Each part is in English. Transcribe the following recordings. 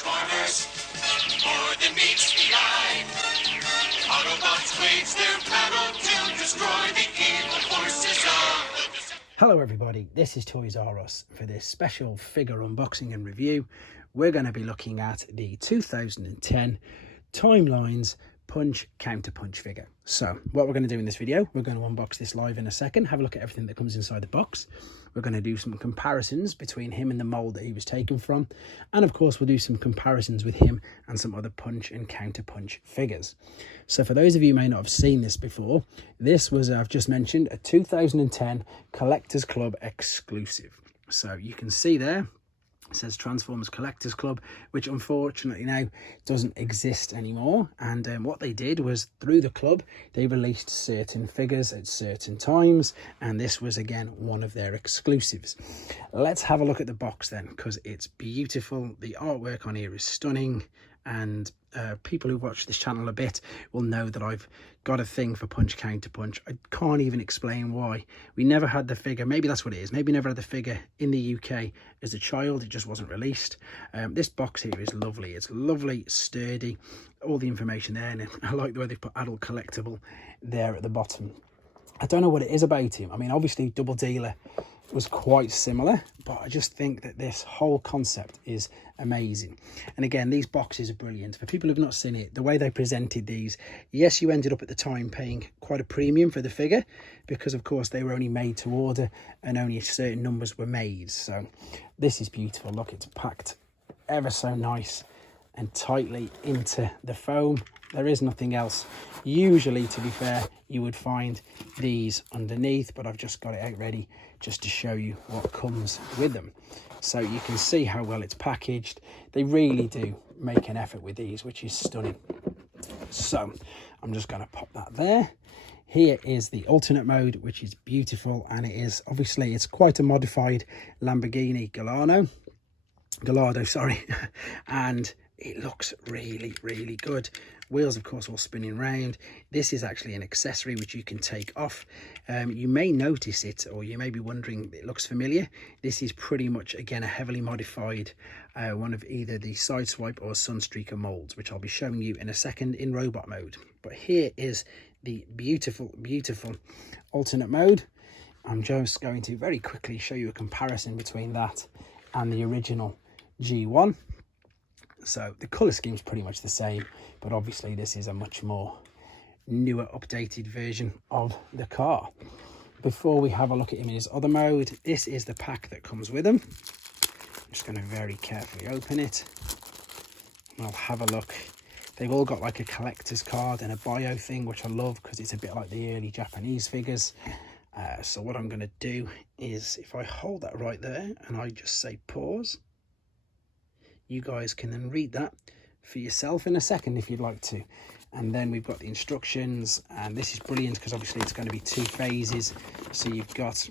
Transformers, more than meets the eye. Autobots wage their battle to destroy the evil forces of the... Hello everybody, this is Toys R Us. For this special figure unboxing and review, we're going to be looking at the 2010 Timelines Punch Counterpunch figure. So what we're going to do in this video, we're going to unbox this live in a second, have a look at everything that comes inside the box. We're going to do some comparisons between him and the mold that he was taken from, and of course we'll do some comparisons with him and some other punch and counterpunch figures. So for those of you who may not have seen this before, this was, I've just mentioned, a 2010 Collectors Club exclusive. So you can see there it says Transformers Collectors Club, which unfortunately now doesn't exist anymore. And what they did was, through the club, they released certain figures at certain times, and this was again one of their exclusives. Let's have a look at the box then, because it's beautiful. The artwork on here is stunning, and people who watch this channel a bit will know that I've got a thing for punch counterpunch. I can't even explain why. We never had the figure, maybe that's what it is, maybe never had the figure in the UK as a child, it just wasn't released. This box here is lovely, it's lovely, sturdy, all the information there, and I like the way they've put adult collectible there at the bottom. I don't know what it is about him. I mean, obviously Double Dealer was quite similar, but I just think that this whole concept is amazing. And again, these boxes are brilliant. For people who've not seen it, the way they presented these, yes, you ended up at the time paying quite a premium for the figure, because of course they were only made to order and only certain numbers were made. So this is beautiful. Look, it's packed ever so nice and tightly into the foam. There is nothing else. Usually, to be fair, you would find these underneath, but I've just got it out ready just to show you what comes with them. So you can see how well it's packaged. They really do make an effort with these, which is stunning. So I'm just going to pop that there. Here is the alternate mode, which is beautiful, and it is obviously, it's quite a modified Lamborghini Gallardo, sorry, and it looks really, really good. Wheels, of course, all spinning round. This is actually an accessory which you can take off. You may notice it, or you may be wondering, it looks familiar. This is pretty much, again, a heavily modified one of either the sideswipe or Sunstreaker molds, which I'll be showing you in a second in robot mode. But here is the beautiful, beautiful alternate mode. I'm just going to very quickly show you a comparison between that and the original G1. So the colour scheme is pretty much the same, but obviously this is a much more newer, updated version of the car. Before we have a look at him in his other mode, this is the pack that comes with him. I'm just going to very carefully open it, and I'll have a look. They've all got like a collector's card and a bio thing, which I love because it's a bit like the early Japanese figures. So what I'm going to do is, if I hold that right there and I just say pause, you guys can then read that for yourself in a second if you'd like to. And then we've got the instructions, and this is brilliant because obviously it's going to be 2 phases. So you've got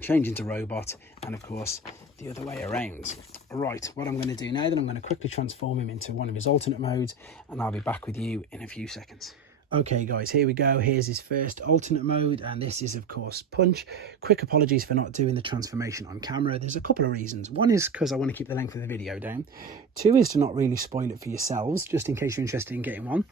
change into robot, and of course the other way around. Right, what I'm going to do now, then I'm going to quickly transform him into one of his alternate modes, and I'll be back with you in a few seconds. Okay guys, here we go. Here's his first alternate mode, and this is of course punch. Quick apologies for not doing the transformation on camera. There's a couple of reasons. One is because I want to keep the length of the video down. 2 is to not really spoil it for yourselves, just in case you're interested in getting one.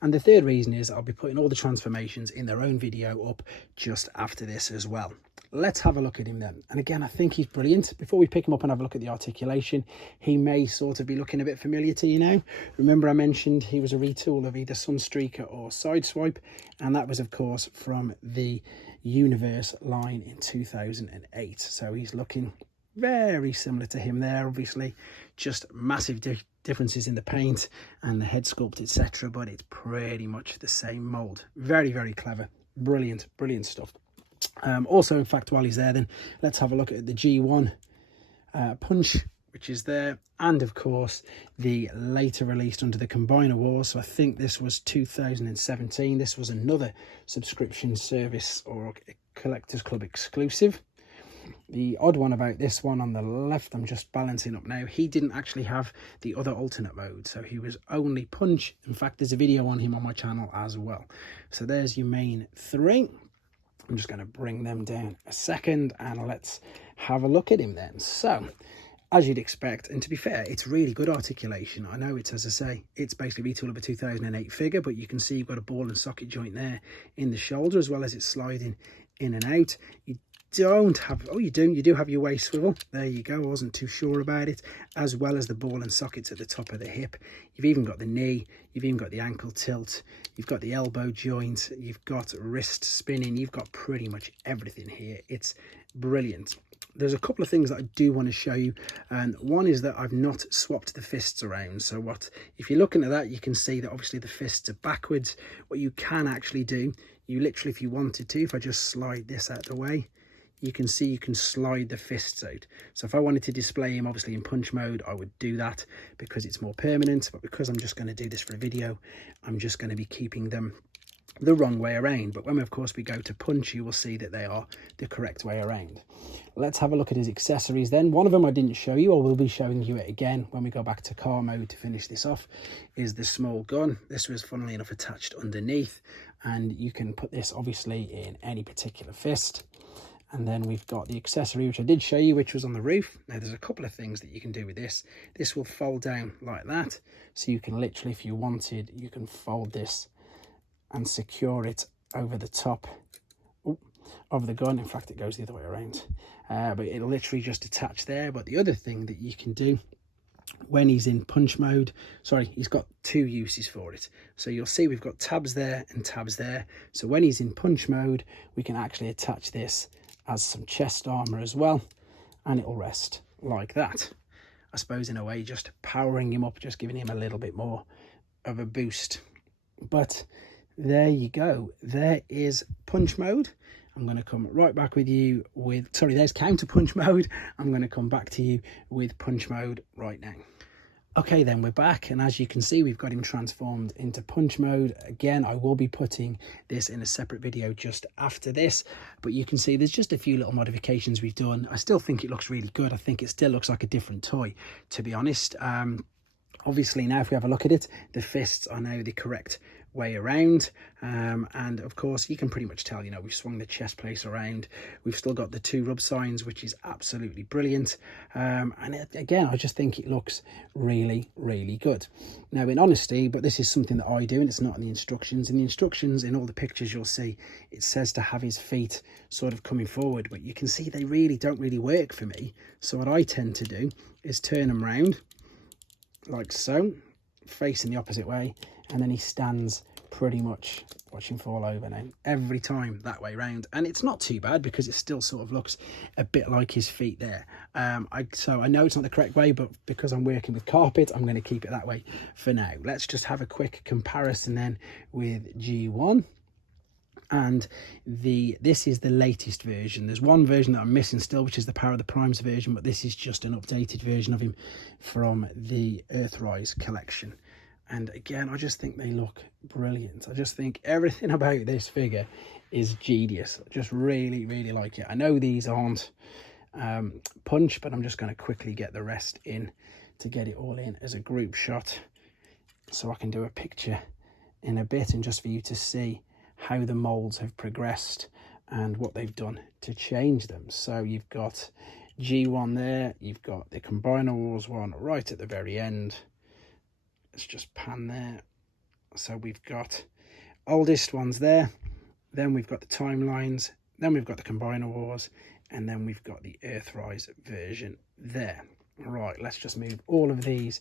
And the third reason is I'll be putting all the transformations in their own video up just after this as well. Let's have a look at him then. And again, I think he's brilliant. Before we pick him up and have a look at the articulation, he may sort of be looking a bit familiar to you now. Remember I mentioned he was a retool of either Sunstreaker or Sideswipe, and that was of course from the Universe line in 2008. So he's looking very similar to him there, obviously just massive differences in the paint and the head sculpt, etc., but it's pretty much the same mold. Very, very clever. Brilliant stuff. Also, in fact, while he's there, then let's have a look at the G1 punch, which is there, and of course the later released under the Combiner Wars. So I think this was 2017. This was another subscription service or Collectors Club exclusive. The odd one about this one on the left, I'm just balancing up now, he didn't actually have the other alternate mode, so he was only punch. In fact, there's a video on him on my channel as well. So there's your main 3. I'm just going to bring them down a second and let's have a look at him then. So as you'd expect. And to be fair, it's really good articulation. I know it's, as I say, it's basically retail of a 2008 figure, but you can see you've got a ball and socket joint there in the shoulder, as well as it's sliding in and out. You don't have, oh, you do have your waist swivel. There you go. I wasn't too sure about it. As well as the ball and sockets at the top of the hip. You've even got the knee. You've even got the ankle tilt. You've got the elbow joint. You've got wrist spinning. You've got pretty much everything here. It's brilliant. There's a couple of things that I do want to show you, and one is that I've not swapped the fists around. So what, if you're looking at that, you can see that obviously the fists are backwards. What you can actually do, you literally, if you wanted to, if I just slide this out of the way, you can see you can slide the fists out. So if I wanted to display him obviously in punch mode, I would do that because it's more permanent. But because I'm just going to do this for a video, I'm just going to be keeping them the wrong way around. But when of course we go to punch, you will see that they are the correct way around. Let's have a look at his accessories then. One of them I didn't show you, or will be showing you it again when we go back to car mode to finish this off, is the small gun. This was funnily enough attached underneath, and you can put this obviously in any particular fist. And then we've got the accessory, which I did show you, which was on the roof. Now, there's a couple of things that you can do with this. This will fold down like that. So you can literally, if you wanted, you can fold this and secure it over the top of the gun. In fact, it goes the other way around. But it'll literally just attach there. But the other thing that you can do when he's in punch mode, sorry, he's got two uses for it. So you'll see we've got tabs there and tabs there. So when he's in punch mode, we can actually attach this as some chest armor as well, and it'll rest like that. I suppose in a way just powering him up, just giving him a little bit more of a boost. But there you go, there is punch mode. I'm going to come right back with you with, sorry, there's counter punch mode. I'm going to come back to you with punch mode right now. Okay, then we're back, and as you can see, we've got him transformed into punch mode. Again, I will be putting this in a separate video just after this, but you can see there's just a few little modifications we've done. I still think it looks really good. I think it still looks like a different toy, to be honest. Obviously, now if we have a look at it, the fists are now the correct way around, and of course you can pretty much tell, you know, we've swung the chest plate around. We've still got the two rub signs, which is absolutely brilliant, and again, I just think it looks really, really good. Now, in honesty, but this is something that I do, and it's not in the instructions. In the instructions, in all the pictures you'll see, it says to have his feet sort of coming forward, but you can see they really don't really work for me. So what I tend to do is turn them round like so, facing the opposite way, and then he stands pretty much, watch him fall over now, every time that way round. And it's not too bad because it still sort of looks a bit like his feet there. So I know it's not the correct way, but because I'm working with carpet, I'm going to keep it that way for now. Let's just have a quick comparison then with G1. And this is the latest version. There's one version that I'm missing still, which is the Power of the Primes version, but this is just an updated version of him from the Earthrise collection. And again, I just think they look brilliant. I just think everything about this figure is genius. I just really, really like it. I know these aren't punch, but I'm just going to quickly get the rest in to get it all in as a group shot, so I can do a picture in a bit, and just for you to see how the molds have progressed and what they've done to change them. So you've got G1 there, you've got the Combiner Wars one right at the very end. Let's just pan there. So we've got oldest ones there, then we've got the timelines, then we've got the Combiner Wars, and then we've got the Earthrise version there. Right, let's just move all of these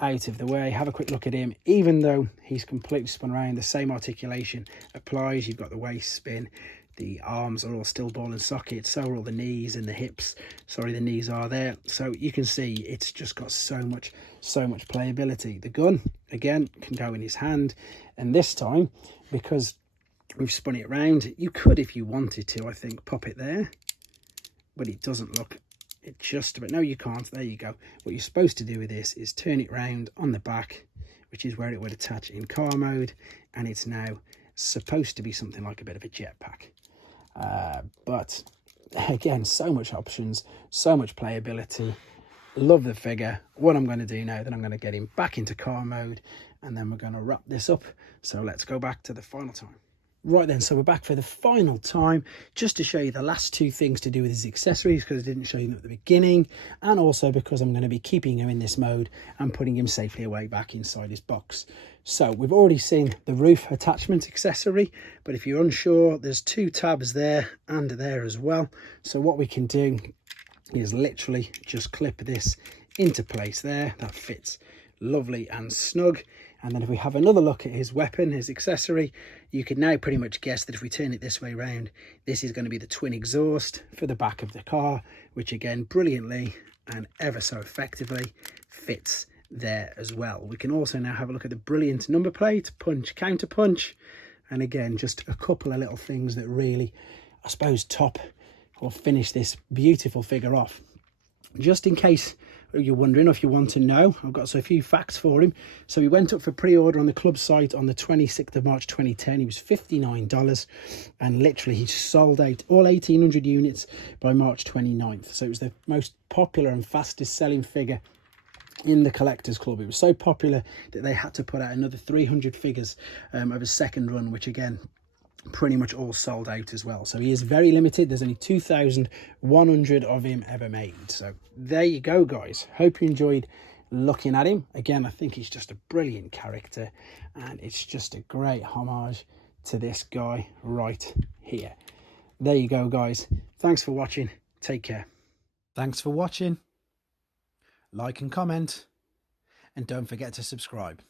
out of the way. Have a quick look at him. Even though he's completely spun around, the same articulation applies. You've got the waist spin, the arms are all still ball and socket, so are all the knees and the hips. Sorry, the knees are there. So you can see it's just got so much playability. The gun, again, can go in his hand, and this time, because we've spun it around, you could, if you wanted to, I think, pop it there, but it doesn't look it just about, no, you can't. There you go. What you're supposed to do with this is turn it round on the back, which is where it would attach in car mode, and it's now supposed to be something like a bit of a jetpack. But again, so much options, so much playability. Love the figure. What I'm going to do now, then I'm going to get him back into car mode, and then we're going to wrap this up. So let's go back to the final time. Right then, so we're back for the final time, just to show you the last two things to do with his accessories, because I didn't show you them at the beginning, and also because I'm going to be keeping him in this mode and putting him safely away back inside his box. So we've already seen the roof attachment accessory, but if you're unsure, there's two tabs there and there as well. So what we can do is literally just clip this into place there. That fits lovely and snug. And then if we have another look at his weapon, his accessory, you can now pretty much guess that if we turn it this way around, this is going to be the twin exhaust for the back of the car, which again, brilliantly and ever so effectively fits there as well. We can also now have a look at the brilliant number plate, punch, counter punch. And again, just a couple of little things that really, I suppose, top or finish this beautiful figure off. Just in case you're wondering, or if you want to know, I've got a few facts for him. So he went up for pre-order on the club site on the 26th of March 2010. He was $59, and literally he sold out all 1,800 units by March 29th. So it was the most popular and fastest selling figure in the collectors club. It was so popular that they had to put out another 300 figures of a second run, which again, pretty much all sold out as well. So he is very limited. There's only 2,100 of him ever made. So there you go, guys. Hope you enjoyed looking at him. Again, I think he's just a brilliant character, and it's just a great homage to this guy right here. There you go, guys. Thanks for watching. Take care. Thanks for watching. Like and comment, and don't forget to subscribe.